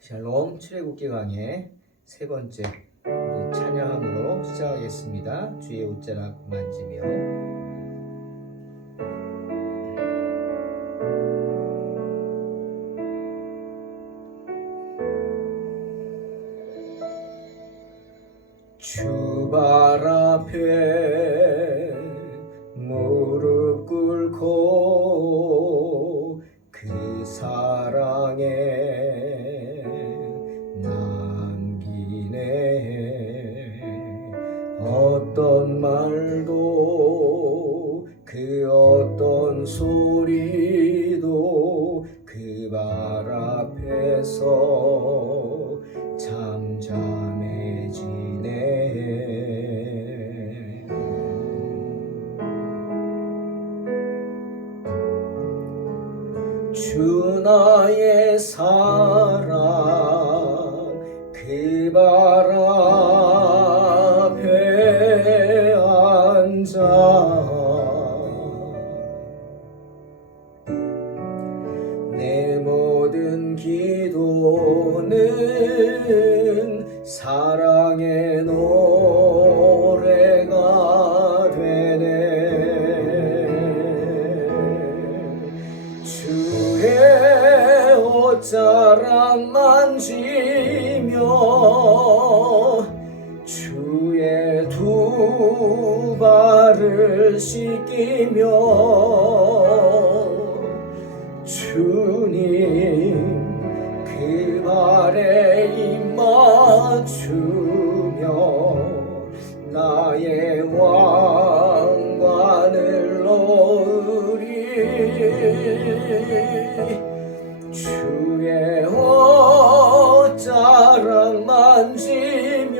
샬롬 출애굽기 강의 세 번째 우리 찬양으로 시작하겠습니다. 주의 옷자락 만지며 주발 앞에 무릎 꿇고 그 사랑에 남기네. 어떤 말도 그 어떤 소리도 그 말 앞에서 잠잠해지네. 주 나의 사랑 그 발 앞에 앉아 내 모든 기도는 사랑의 노래가 되네. 주의 옷자락 만지며 주의 두 발을 씻기며 주님 그 발에 입 맞추며 나의 왕관을 놓으리. 주의 옷자락 만지며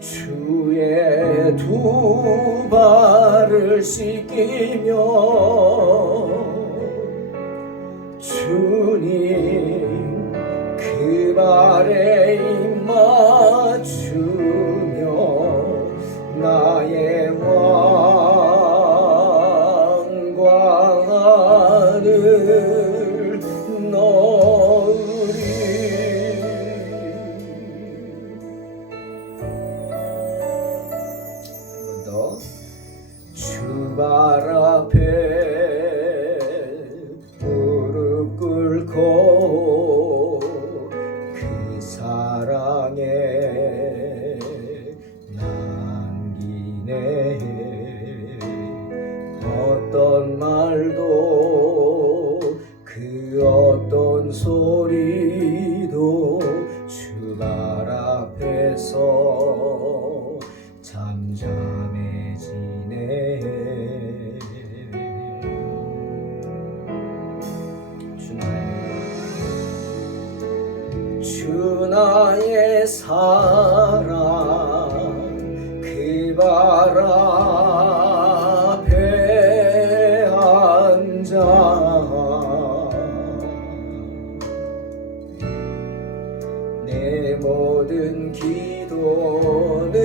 주의 두 발을 씻기며 주님 그 발에 입 맞추며 나의 왕관을 넣으리. 한 번 더. 주발 앞에 무릎 꿇고 그 사랑에 남기네. 어떤 말도 그 어떤 소리도 주 발 앞에서 잠잠해지네. 주 나의 사랑 그 발 앞에 앉아 내 모든 기도는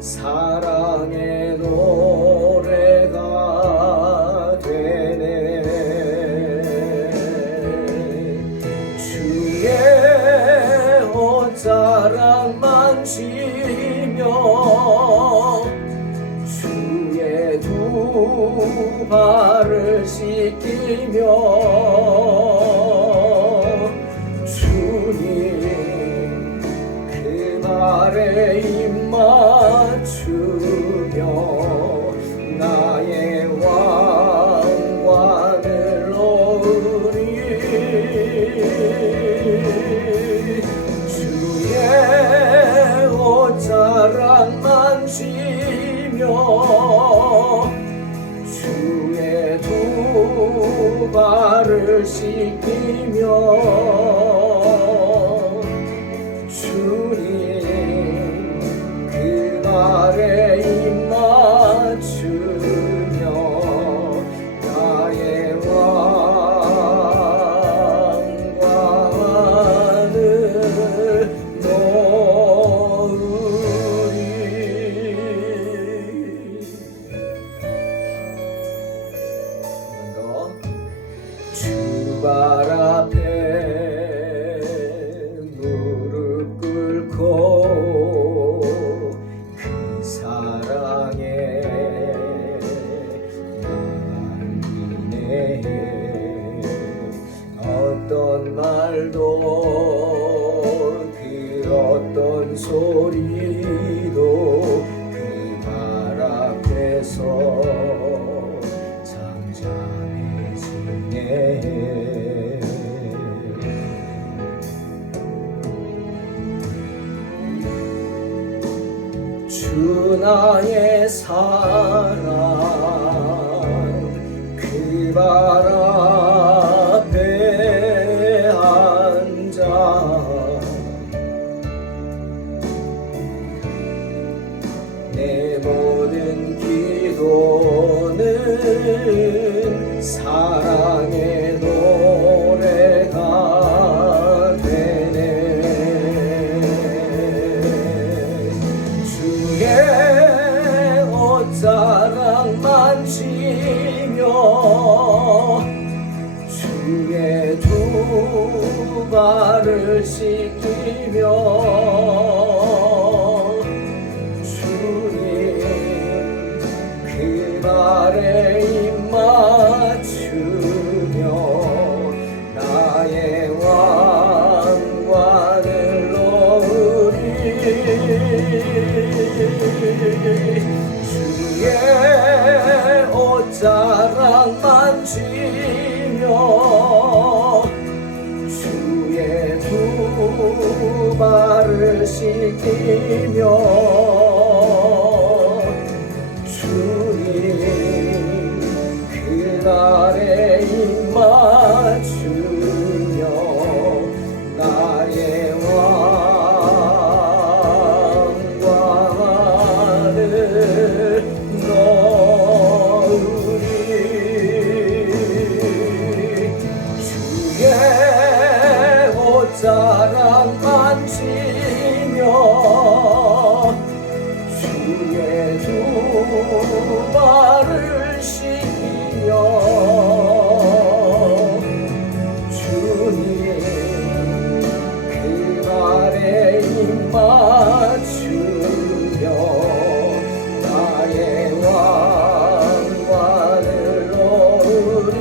사랑의 노래가 되네. 주의 옷자락 만지며 주의 두 발을 씻기며 주님 그 발에 입 맞추며 나의 왕관을 놓으리. 주의 옷자락 만지며 주의 두 발을 씻기며 주님 그 발에 입 맞추며 나의 왕관을 놓으리. 발 앞에 무릎 꿇고 그 사랑에 남기네. 어떤 말도 그 어떤 소리도 그 발 앞에서 잠잠해지네. 주 나의 사랑 그 발 앞에 앉아 내 모든 기도는 사랑의 노래가 되네. 주의 옷자락 만지며 주의 두 발을 씻기며 주님 그 발에 입 맞추며 나의 왕관을 놓으리. 주의 옷자락 만지며 주의 두 발을 씻기며 주님 그 발에 입 맞추며 나의 왕관을 놓으리. 주의 옷자락 만지며 주의 두 발을 씻기며 주님 그 발에 입 맞추며 나의 왕관을 놓으리.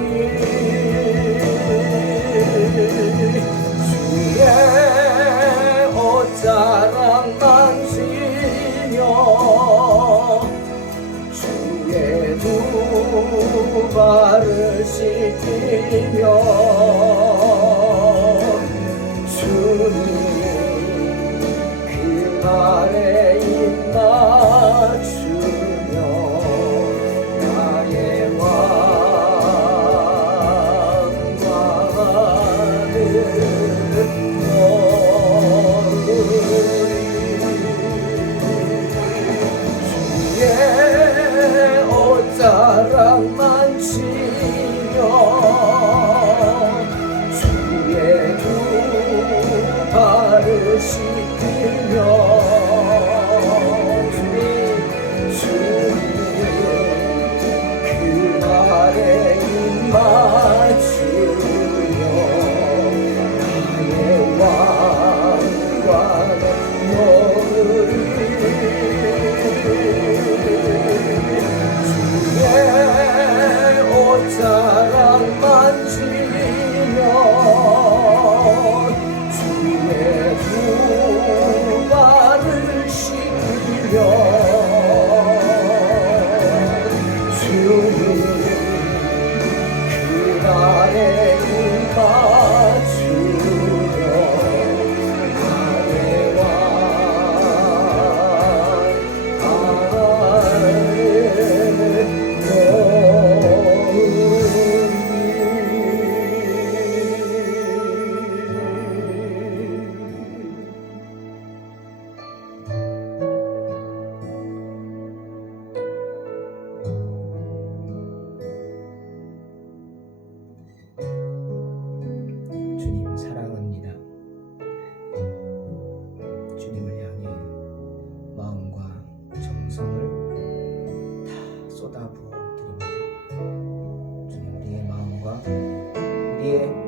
주의 옷자락 만지며 주의 두 발을 씻기며 주님 그 발에 입 맞추며 나의 왕관을 주의 옷자락 만지며 주의 두 발을 씻기며 주님 그 발에 입 맞추며 나의 왕관을 놓으리. 주의 옷자락 만지며 주의 두 발을 씻기며 주님 그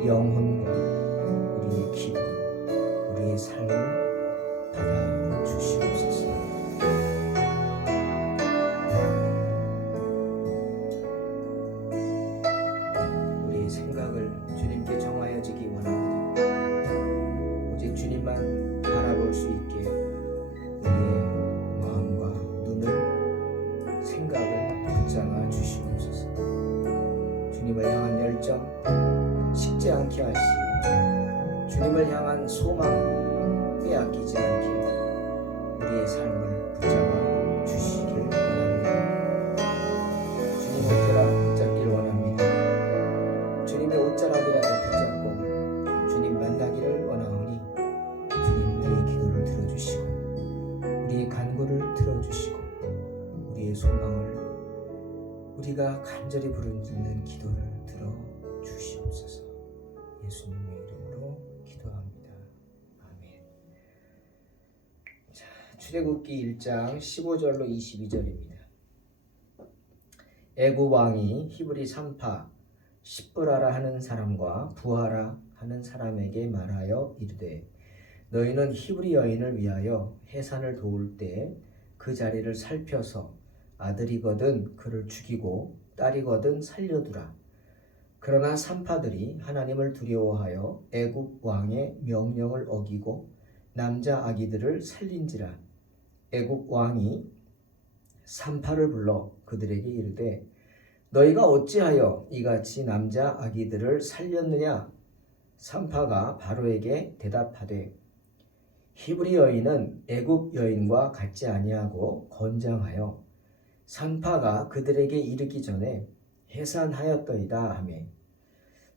영혼과 우리의 기도, 우리의 삶을 받아 주시옵소서. 우리의 생각을 주님께 정하여지기 원합니다. 오직 주님만 바라볼 수 있게 우리의 마음과 눈을, 생각을 붙잡아 주시옵소서. 주님을 향한 열정 식지 않게 하시고 주님을 향한 소망 빼앗기지 않게 우리의 삶을 붙잡아 주시길 원합니다. 주님 옷자락 붙잡기를 원합니다. 주님의 옷자락이라도 붙잡고 주님 만나기를 원하오니 주님 우리의 기도를 들어주시고 우리의 간구를 들어주시고 우리의 소망을 우리가 간절히 부르짖는 기도를 들어주시옵소서. 예수님의 이름으로 기도합니다. 아멘. 자, 출애굽기 1장 15절로 22절입니다. 애굽 왕이 히브리 산파 십브라라 하는 사람과 부하라 하는 사람에게 말하여 이르되 너희는 히브리 여인을 위하여 해산을 도울 때 그 자리를 살펴서 아들이거든 그를 죽이고 딸이거든 살려두라. 그러나 산파들이 하나님을 두려워하여 애굽 왕의 명령을 어기고 남자 아기들을 살린지라. 애굽 왕이 산파를 불러 그들에게 이르되 너희가 어찌하여 이같이 남자 아기들을 살렸느냐? 산파가 바로에게 대답하되 히브리 여인은 애굽 여인과 같지 아니하고 건장하여 산파가 그들에게 이르기 전에 해산하였더이다 하매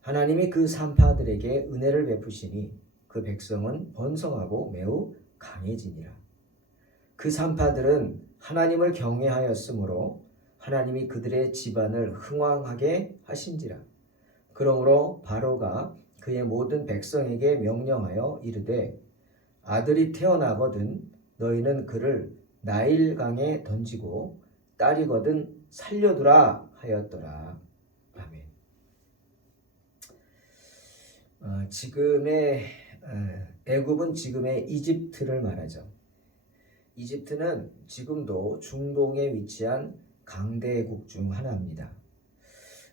하나님이 그 산파들에게 은혜를 베푸시니 그 백성은 번성하고 매우 강해지니라. 그 산파들은 하나님을 경외하였으므로 하나님이 그들의 집안을 흥왕하게 하신지라. 그러므로 바로가 그의 모든 백성에게 명령하여 이르되 아들이 태어나거든 너희는 그를 나일강에 던지고 딸이거든 살려두라 하였더라. 아멘. 지금의 애굽은 지금의 이집트를 말하죠. 이집트는 지금도 중동에 위치한 강대국 중 하나입니다.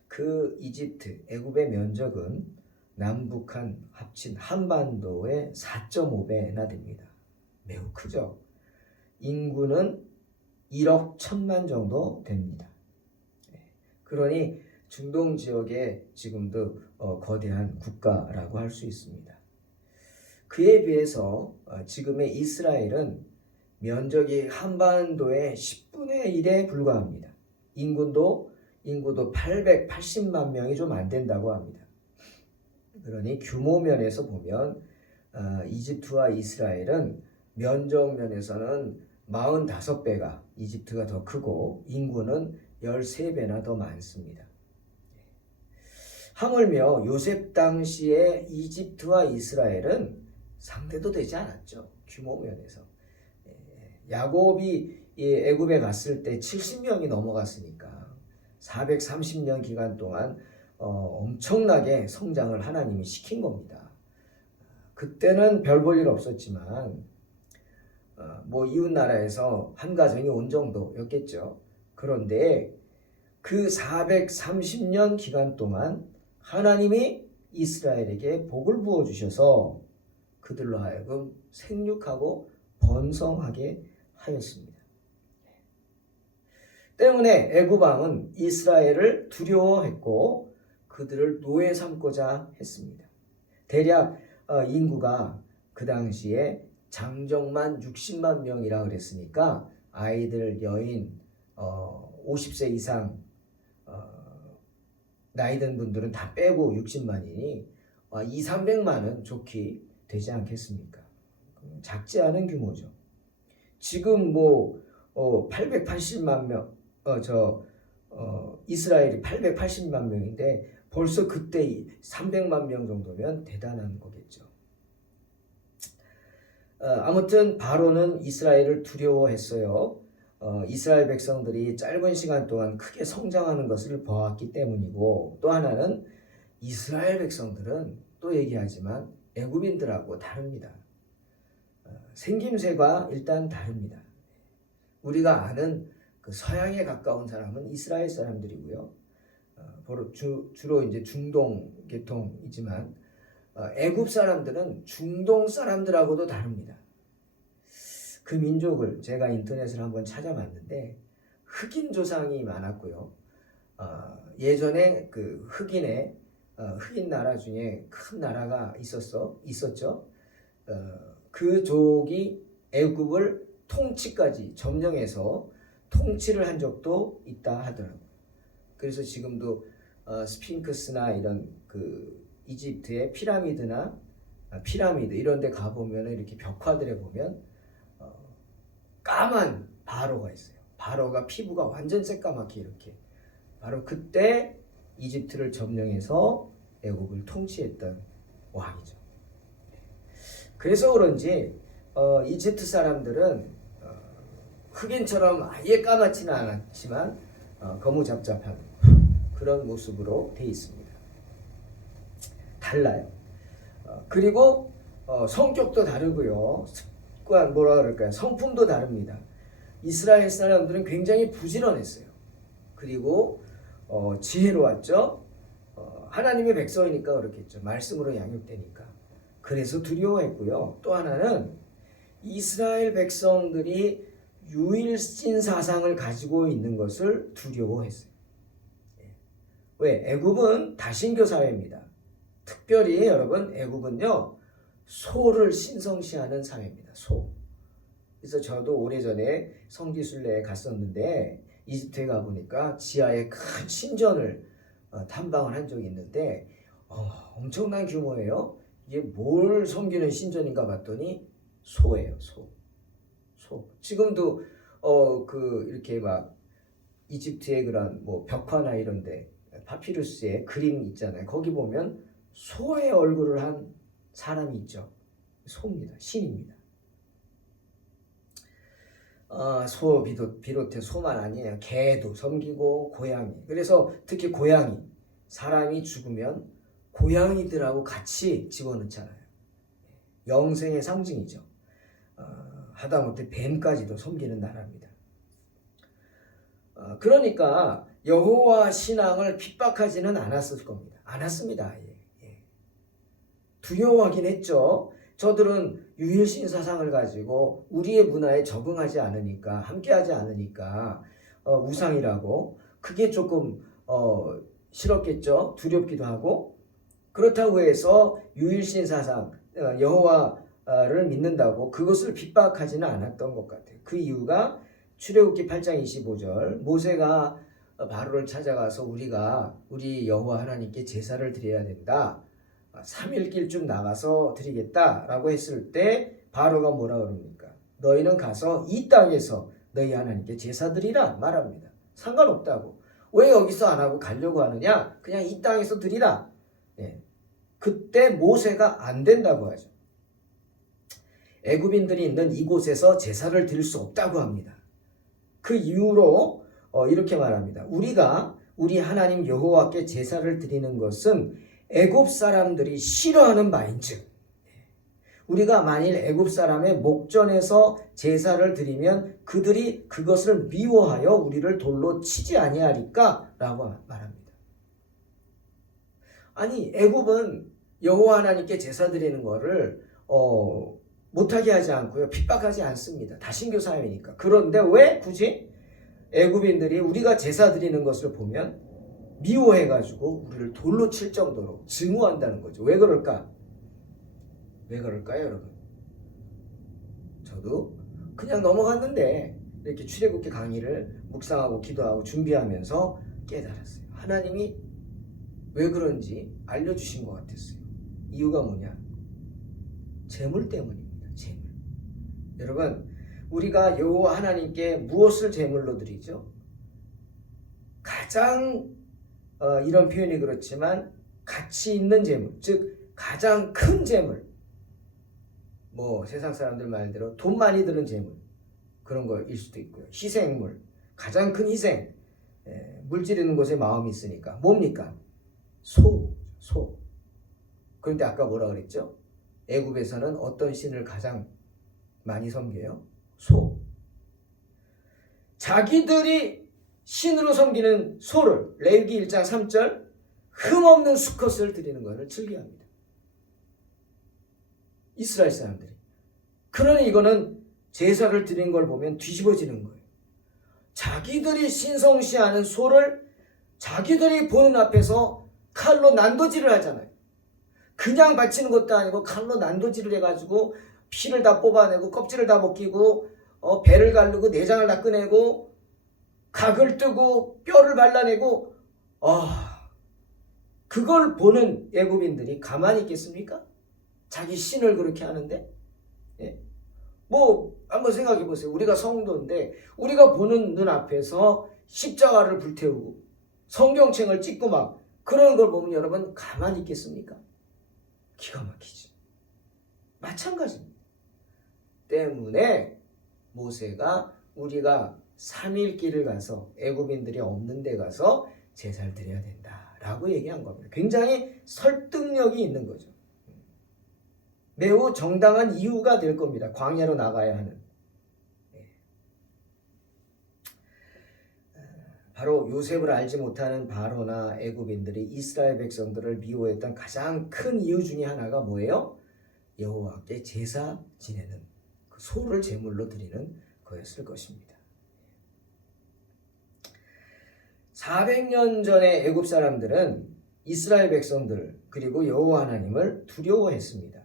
그 이집트, 애굽의 면적은 남북한 합친 한반도의 4.5배나 됩니다. 매우 크죠. 인구는 1억 1천만 정도 됩니다. 그러니 중동 지역에 지금도 거대한 국가라고 할 수 있습니다. 그에 비해서 지금의 이스라엘은 면적이 한반도의 10분의 1에 불과합니다. 인구도 880만 명이 좀 안 된다고 합니다. 그러니 규모 면에서 보면 이집트와 이스라엘은 면적 면에서는 45배가 이집트가 더 크고 인구는 13배나 더 많습니다. 하물며 요셉 당시에 이집트와 이스라엘은 상대도 되지 않았죠. 규모 면에서. 야곱이 애굽에 갔을 때 70명이 넘어갔으니까 430년 기간 동안 엄청나게 성장을 하나님이 시킨 겁니다. 그때는 별 볼 일 없었지만 뭐 이웃 나라에서 한 가정이 온 정도였겠죠. 그런데 그 430년 기간 동안 하나님이 이스라엘에게 복을 부어 주셔서 그들로 하여금 생육하고 번성하게 하였습니다. 때문에 애굽 왕은 이스라엘을 두려워했고 그들을 노예 삼고자 했습니다. 대략 인구가 그 당시에 장정만 60만 명이라 그랬으니까 아이들, 여인, 50세 이상 나이 든 분들은 다 빼고 60만이니 200~300만은 좋게 되지 않겠습니까? 작지 않은 규모죠. 지금 880만 명, 이스라엘이 880만 명인데 벌써 그때 300만 명 정도면 대단한 거겠죠. 아무튼 바로는 이스라엘을 두려워했어요. 이스라엘 백성들이 짧은 시간 동안 크게 성장하는 것을 보았기 때문이고 또 하나는 이스라엘 백성들은 또 얘기하지만 애굽인들하고 다릅니다. 생김새가 일단 다릅니다. 우리가 아는 그 서양에 가까운 사람은 이스라엘 사람들이고요. 주로 이제 중동 계통이지만 애굽 사람들은 중동 사람들하고도 다릅니다. 그 민족을 제가 인터넷을 한번 찾아봤는데 흑인 조상이 많았고요. 예전에 그 흑인 나라 중에 큰 나라가 있었죠. 그 족이 애굽을 통치까지 점령해서 통치를 한 적도 있다 하더라고요. 그래서 지금도 스핑크스나 이런 그 이집트의 피라미드 이런 데 가보면 이렇게 벽화들에 보면 까만 바로가 있어요. 바로가 피부가 완전 새까맣게 이렇게. 바로 그때 이집트를 점령해서 애굽을 통치했던 왕이죠. 그래서 그런지 이집트 사람들은 흑인처럼 아예 까맣지는 않았지만 거무잡잡한 그런 모습으로 돼 있습니다. 달라요. 그리고 성격도 다르고요. 습관 뭐라 그럴까요? 성품도 다릅니다. 이스라엘 사람들은 굉장히 부지런했어요. 그리고 지혜로웠죠. 하나님의 백성이니까 그렇겠죠. 말씀으로 양육되니까. 그래서 두려워했고요. 또 하나는 이스라엘 백성들이 유일신 사상을 가지고 있는 것을 두려워했어요. 왜? 애굽은 다신교 사회입니다. 특별히 여러분 애굽은요 소를 신성시하는 사회입니다. 소. 그래서 저도 오래전에 성지순례에 갔었는데 이집트에 가보니까 지하에 큰 신전을 탐방을 한 적이 있는데 엄청난 규모예요. 이게 뭘 섬기는 신전인가 봤더니 소예요. 소. 지금도 이렇게 막 이집트의 그런 뭐 벽화나 이런데 파피루스에 그림 있잖아요. 거기 보면 소의 얼굴을 한 사람이 있죠. 소입니다. 신입니다. 소 비롯해 소만 아니에요. 개도 섬기고 고양이. 그래서 특히 고양이. 사람이 죽으면 고양이들하고 같이 집어넣잖아요. 영생의 상징이죠. 하다못해 뱀까지도 섬기는 나라입니다. 그러니까 여호와 신앙을 핍박하지는 않았을 겁니다. 않았습니다. 두려워하긴 했죠. 저들은 유일신 사상을 가지고 우리의 문화에 적응하지 않으니까, 함께하지 않으니까 우상이라고 그게 조금 싫었겠죠. 두렵기도 하고. 그렇다고 해서 유일신 사상, 여호와를 믿는다고 그것을 핍박하지는 않았던 것 같아요. 그 이유가 출애굽기 8장 25절 모세가 바로를 찾아가서 우리 여호와 하나님께 제사를 드려야 된다. 3일 길쯤 나가서 드리겠다라고 했을 때 바로가 뭐라 그럽니까? 너희는 가서 이 땅에서 너희 하나님께 제사 드리라 말합니다. 상관없다고. 왜 여기서 안 하고 가려고 하느냐? 그냥 이 땅에서 드리라. 그때 모세가 안 된다고 하죠. 애굽인들이 있는 이곳에서 제사를 드릴 수 없다고 합니다. 그 이유로 이렇게 말합니다. 우리가 우리 하나님 여호와께 제사를 드리는 것은 애굽 사람들이 싫어하는 바인즉 우리가 만일 애굽 사람의 목전에서 제사를 드리면 그들이 그것을 미워하여 우리를 돌로 치지 아니하리까 라고 말합니다. 아니 애굽은 여호와 하나님께 제사 드리는 거를 못하게 하지 않고요. 핍박하지 않습니다. 다신교 사회니까. 그런데 왜 굳이 애굽인들이 우리가 제사 드리는 것을 보면 미워해가지고 우리를 돌로 칠 정도로 증오한다는 거죠. 왜 그럴까? 왜 그럴까요, 여러분? 저도 그냥 넘어갔는데 이렇게 출애굽기 강의를 묵상하고 기도하고 준비하면서 깨달았어요. 하나님이 왜 그런지 알려주신 것 같았어요. 이유가 뭐냐? 재물 때문입니다. 재물. 여러분, 우리가 여호와 하나님께 무엇을 제물로 드리죠? 가장 이런 표현이 그렇지만 가치 있는 재물, 즉 가장 큰 재물, 뭐 세상 사람들 말대로 돈 많이 드는 재물 그런 거일 수도 있고요. 희생물, 가장 큰 희생, 물질이는 곳에 마음이 있으니까 뭡니까? 소. 소. 그런데 아까 뭐라 그랬죠? 애굽에서는 어떤 신을 가장 많이 섬겨요? 소. 자기들이 신으로 섬기는 소를 레위기 1장 3절 흠없는 수컷을 드리는 것을 즐겨합니다. 이스라엘 사람들이. 그러니 이거는 제사를 드리는 걸 보면 뒤집어지는 거예요. 자기들이 신성시하는 소를 자기들이 보는 앞에서 칼로 난도질을 하잖아요. 그냥 바치는 것도 아니고 칼로 난도질을 해가지고 피를 다 뽑아내고 껍질을 다 벗기고 배를 가르고 내장을 다 꺼내고 각을 뜨고 뼈를 발라내고 그걸 보는 애굽인들이 가만히 있겠습니까? 자기 신을 그렇게 하는데 뭐 한번 생각해 보세요. 우리가 성도인데 우리가 보는 눈 앞에서 십자가를 불태우고 성경책을 찍고 막 그런 걸 보면 여러분 가만히 있겠습니까? 기가 막히지. 마찬가지입니다. 때문에 모세가 우리가 3일 길을 가서 애굽인들이 없는 데 가서 제사를 드려야 된다라고 얘기한 겁니다. 굉장히 설득력이 있는 거죠. 매우 정당한 이유가 될 겁니다. 광야로 나가야 하는. 바로 요셉을 알지 못하는 바로나 애굽인들이 이스라엘 백성들을 미워했던 가장 큰 이유 중에 하나가 뭐예요? 여호와께 제사 지내는 그 소를 제물로 드리는 거였을 것입니다. 400년 전에 애굽 사람들은 이스라엘 백성들 그리고 여호와 하나님을 두려워했습니다.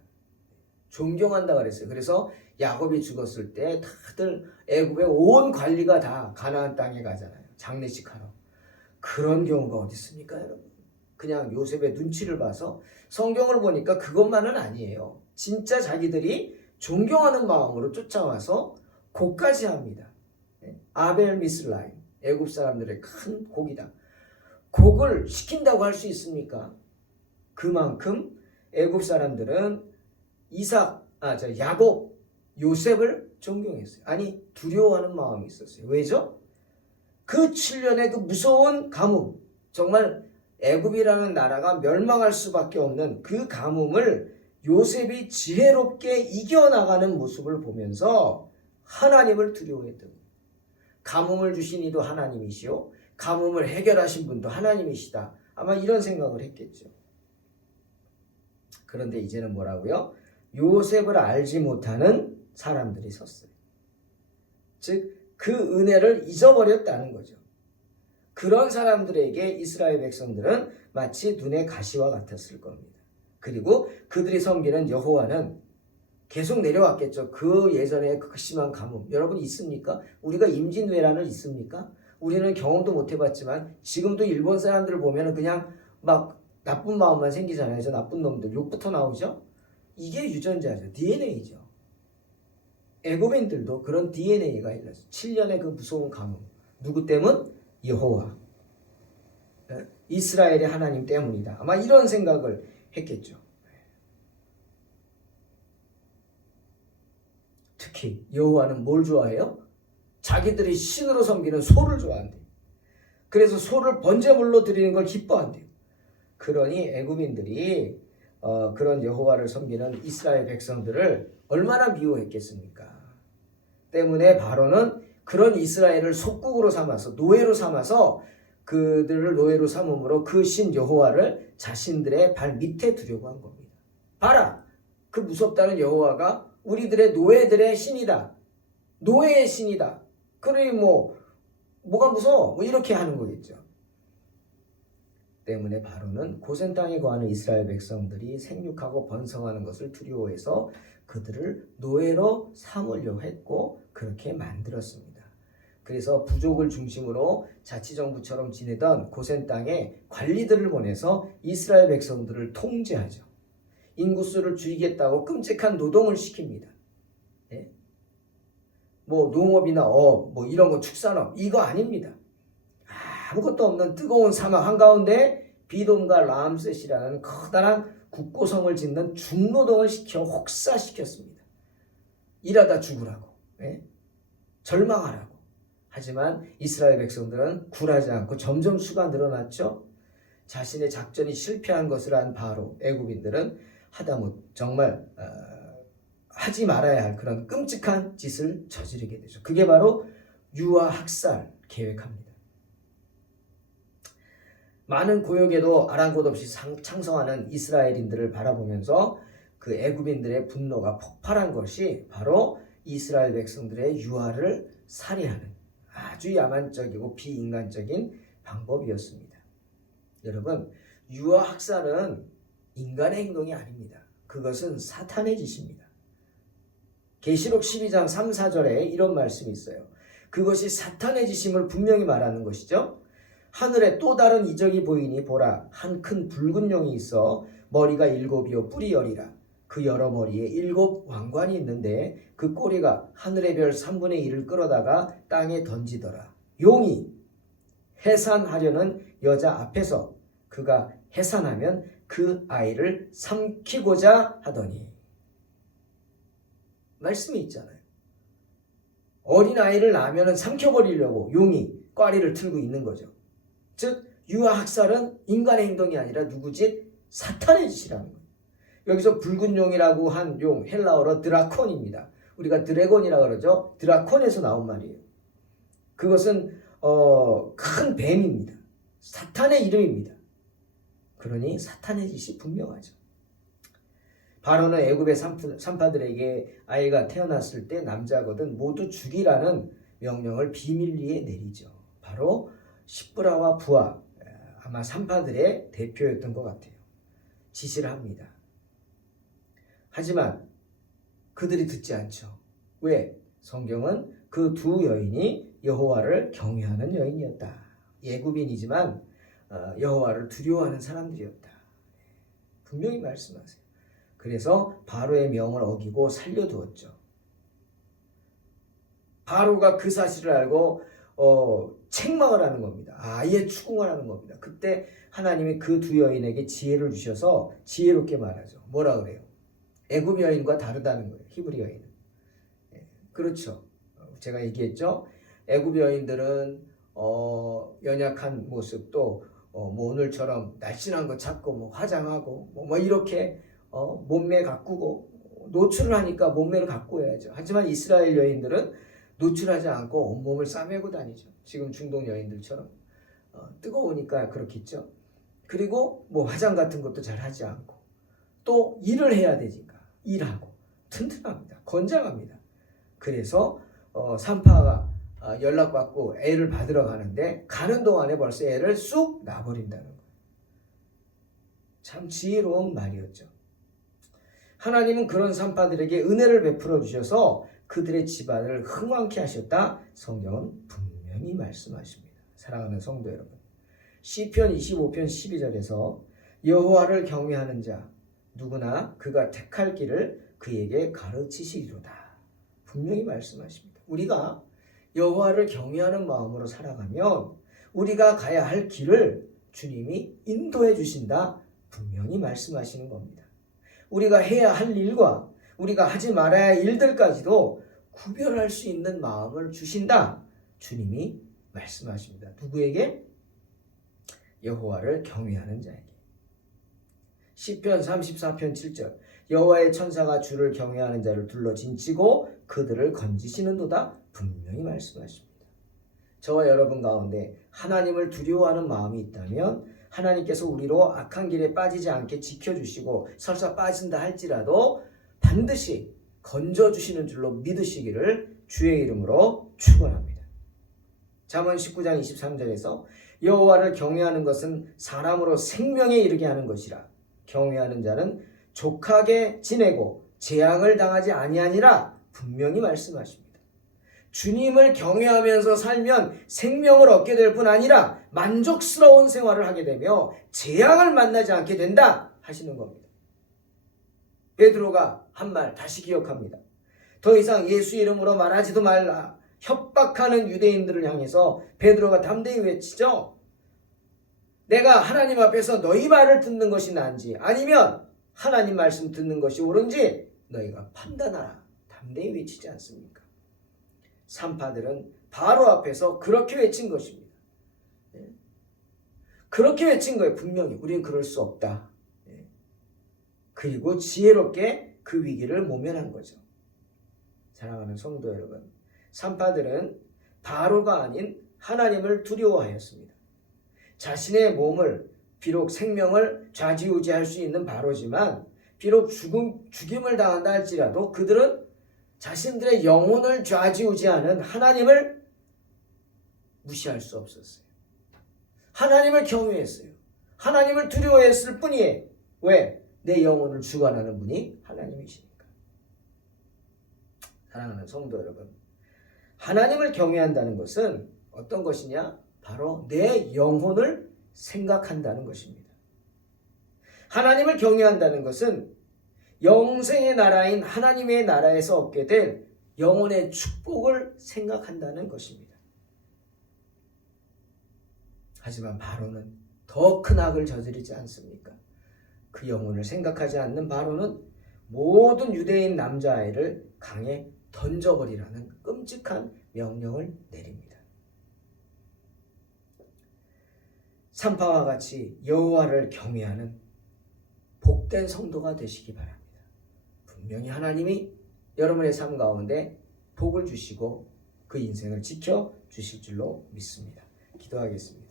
존경한다 그랬어요. 그래서 야곱이 죽었을 때 다들 애굽의 온 관리가 다 가나안 땅에 가잖아요. 장례식 하러. 그런 경우가 어디 있습니까, 여러분? 그냥 요셉의 눈치를 봐서 성경을 보니까 그것만은 아니에요. 진짜 자기들이 존경하는 마음으로 쫓아와서 곡까지 합니다. 아벨 미슬라임, 애굽 사람들의 큰 곡이다. 곡을 시킨다고 할 수 있습니까? 그만큼 애굽 사람들은 야곱, 요셉을 존경했어요. 아니 두려워하는 마음이 있었어요. 왜죠? 그 7년의 그 무서운 가뭄, 정말 애굽이라는 나라가 멸망할 수밖에 없는 그 가뭄을 요셉이 지혜롭게 이겨나가는 모습을 보면서 하나님을 두려워했던 거예요. 가뭄을 주신 이도 하나님이시오, 가뭄을 해결하신 분도 하나님이시다. 아마 이런 생각을 했겠죠. 그런데 이제는 뭐라고요? 요셉을 알지 못하는 사람들이 섰어요. 즉 그 은혜를 잊어버렸다는 거죠. 그런 사람들에게 이스라엘 백성들은 마치 눈의 가시와 같았을 겁니다. 그리고 그들이 섬기는 여호와는 계속 내려왔겠죠. 그 예전에 그 심한 가뭄 여러분 있습니까? 우리가 임진왜란을 있습니까? 우리는 경험도 못 해봤지만 지금도 일본 사람들을 보면 그냥 막 나쁜 마음만 생기잖아요. 저 나쁜 놈들 욕부터 나오죠. 이게 유전자죠. DNA죠. 애굽인들도 그런 DNA가 일렀어요. 7년의 그 무서운 가뭄. 누구 때문? 여호와. 이스라엘의 하나님 때문이다. 아마 이런 생각을 했겠죠. 특히 여호와는 뭘 좋아해요? 자기들이 신으로 섬기는 소를 좋아한대요. 그래서 소를 번제물로 드리는 걸 기뻐한대요. 그러니 애굽인들이 그런 여호와를 섬기는 이스라엘 백성들을 얼마나 미워했겠습니까? 때문에 바로는 그런 이스라엘을 속국으로 삼아서 노예로 삼아서 그들을 노예로 삼음으로 그 신 여호와를 자신들의 발 밑에 두려고 한 겁니다. 봐라, 그 무섭다는 여호와가 우리들의 노예들의 신이다. 노예의 신이다. 그러니 뭐가 무서워? 이렇게 하는 거겠죠. 때문에 바로는 고센 땅에 거하는 이스라엘 백성들이 생육하고 번성하는 것을 두려워해서 그들을 노예로 삼으려 했고 그렇게 만들었습니다. 그래서 부족을 중심으로 자치정부처럼 지내던 고센 땅에 관리들을 보내서 이스라엘 백성들을 통제하죠. 인구수를 줄이겠다고 끔찍한 노동을 시킵니다. 네? 농업이나 이런 거 축산업 이거 아닙니다. 아무것도 없는 뜨거운 사막 한가운데 비돔과 람셋이라는 커다란 국고성을 짓는 중노동을 시켜 혹사시켰습니다. 일하다 죽으라고, 절망하라고. 하지만 이스라엘 백성들은 굴하지 않고 점점 수가 늘어났죠. 자신의 작전이 실패한 것을 안 바로 애굽인들은 하다못 정말 하지 말아야 할 그런 끔찍한 짓을 저지르게 되죠. 그게 바로 유아 학살 계획합니다. 많은 고역에도 아랑곳 없이 창성하는 이스라엘인들을 바라보면서 그 애굽인들의 분노가 폭발한 것이 바로 이스라엘 백성들의 유아를 살해하는 아주 야만적이고 비인간적인 방법이었습니다. 여러분, 유아 학살은 인간의 행동이 아닙니다. 그것은 사탄의 짓입니다. 계시록 12장 3, 4절에 이런 말씀이 있어요. 그것이 사탄의 짓임을 분명히 말하는 것이죠. 하늘에 또 다른 이적이 보이니 보라, 한 큰 붉은 용이 있어 머리가 7이요 뿔이 10이라. 그 여러 머리에 7 왕관이 있는데 그 꼬리가 하늘의 별 3분의 1을 끌어다가 땅에 던지더라. 용이 해산하려는 여자 앞에서 그가 해산하면 그 아이를 삼키고자 하더니. 말씀이 있잖아요. 어린아이를 낳으면 삼켜버리려고 용이 꽈리를 틀고 있는 거죠. 즉 유아학살은 인간의 행동이 아니라 누구 짓? 사탄의 짓이라는 거예요. 여기서 붉은 용이라고 한 용, 헬라어로 드라콘입니다. 우리가 드래곤이라고 그러죠. 드라콘에서 나온 말이에요. 그것은 큰 뱀입니다. 사탄의 이름입니다. 그러니 사탄의 짓이 분명하죠. 바로는 애굽의 산파들에게 아이가 태어났을 때 남자거든 모두 죽이라는 명령을 비밀리에 내리죠. 바로 시브라와 부하, 아마 산파들의 대표였던 것 같아요. 지시를 합니다. 하지만 그들이 듣지 않죠. 왜? 성경은 그 두 여인이 여호와를 경외하는 여인이었다. 애굽인이지만 여호와를 두려워하는 사람들이었다. 분명히 말씀하세요. 그래서 바로의 명을 어기고 살려두었죠. 바로가 그 사실을 알고 책망을 하는 겁니다. 아예 추궁을 하는 겁니다. 그때 하나님이 그 두 여인에게 지혜를 주셔서 지혜롭게 말하죠. 뭐라 그래요? 애굽 여인과 다르다는 거예요. 히브리 여인은. 그렇죠. 제가 얘기했죠. 애굽 여인들은 연약한 모습도 뭐 오늘처럼 날씬한 거 찾고 뭐 화장하고 뭐 이렇게 몸매 가꾸고 노출을 하니까 몸매를 가꾸어야죠. 하지만 이스라엘 여인들은 노출하지 않고 온몸을 싸매고 다니죠. 지금 중동 여인들처럼 뜨거우니까 그렇겠죠. 그리고 뭐 화장 같은 것도 잘 하지 않고 또 일을 해야 되니까 일하고 튼튼합니다. 건장합니다. 그래서 산파가 연락받고 애를 받으러 가는데 가는 동안에 벌써 애를 쑥 놔버린다는 거예요. 참 지혜로운 말이었죠. 하나님은 그런 산파들에게 은혜를 베풀어 주셔서 그들의 집안을 흥왕케 하셨다. 성경은 분명히 말씀하십니다. 사랑하는 성도 여러분, 시편 25편 12절에서 여호와를 경외하는 자 누구나 그가 택할 길을 그에게 가르치시리로다. 분명히 말씀하십니다. 우리가 여호와를 경외하는 마음으로 살아가면 우리가 가야 할 길을 주님이 인도해 주신다. 분명히 말씀하시는 겁니다. 우리가 해야 할 일과 우리가 하지 말아야 할 일들까지도 구별할 수 있는 마음을 주신다. 주님이 말씀하십니다. 누구에게? 여호와를 경외하는 자에게. 시편 34편 7절 여호와의 천사가 주를 경외하는 자를 둘러 진치고 그들을 건지시는도다. 분명히 말씀하십니다. 저와 여러분 가운데 하나님을 두려워하는 마음이 있다면 하나님께서 우리로 악한 길에 빠지지 않게 지켜주시고 설사 빠진다 할지라도 반드시 건져주시는 줄로 믿으시기를 주의 이름으로 축원합니다. 잠언 19장 23절에서 여호와를 경외하는 것은 사람으로 생명에 이르게 하는 것이라. 경외하는 자는 족하게 지내고 재앙을 당하지 아니하니라. 분명히 말씀하십니다. 주님을 경외하면서 살면 생명을 얻게 될 뿐 아니라 만족스러운 생활을 하게 되며 재앙을 만나지 않게 된다 하시는 겁니다. 베드로가 한 말 다시 기억합니다. 더 이상 예수 이름으로 말하지도 말라. 협박하는 유대인들을 향해서 베드로가 담대히 외치죠. 내가 하나님 앞에서 너희 말을 듣는 것이 나은지 아니면 하나님 말씀 듣는 것이 옳은지 너희가 판단하라. 담대히 외치지 않습니까? 산파들은 바로 앞에서 그렇게 외친 것입니다. 그렇게 외친 거예요. 분명히 우리는 그럴 수 없다. 예. 그리고 지혜롭게 그 위기를 모면한 거죠. 사랑하는 성도 여러분, 산파들은 바로가 아닌 하나님을 두려워하였습니다. 자신의 몸을, 비록 생명을 좌지우지할 수 있는 바로지만 비록 죽임을 당한다 할지라도 그들은 자신들의 영혼을 좌지우지하는 하나님을 무시할 수 없었어요. 하나님을 경외했어요. 하나님을 두려워했을 뿐이에요. 왜? 내 영혼을 주관하는 분이 하나님이시니까. 사랑하는 성도 여러분, 하나님을 경외한다는 것은 어떤 것이냐? 바로 내 영혼을 생각한다는 것입니다. 하나님을 경외한다는 것은 영생의 나라인 하나님의 나라에서 얻게 될 영혼의 축복을 생각한다는 것입니다. 하지만 바로는 더 큰 악을 저지르지 않습니까? 그 영혼을 생각하지 않는 바로는 모든 유대인 남자아이를 강에 던져버리라는 끔찍한 명령을 내립니다. 산파와 같이 여호와를 경외하는 복된 성도가 되시기 바랍니다. 분명히 하나님이 여러분의 삶 가운데 복을 주시고 그 인생을 지켜주실 줄로 믿습니다. 기도하겠습니다.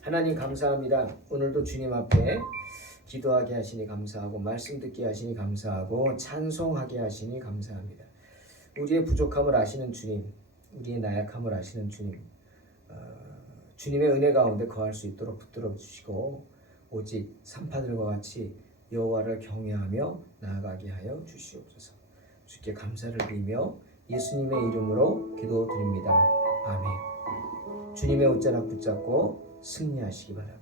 하나님 감사합니다. 오늘도 주님 앞에 기도하게 하시니 감사하고 말씀 듣게 하시니 감사하고 찬송하게 하시니 감사합니다. 우리의 부족함을 아시는 주님, 우리의 나약함을 아시는 주님, 주님의 은혜 가운데 거할 수 있도록 붙들어 주시고 오직 산파들과 같이 여호와를 경외하며 나아가게 하여 주시옵소서. 주께 감사를 드리며 예수님의 이름으로 기도드립니다. 아멘. 주님의 옷자락 붙잡고 승리하시기 바랍니다.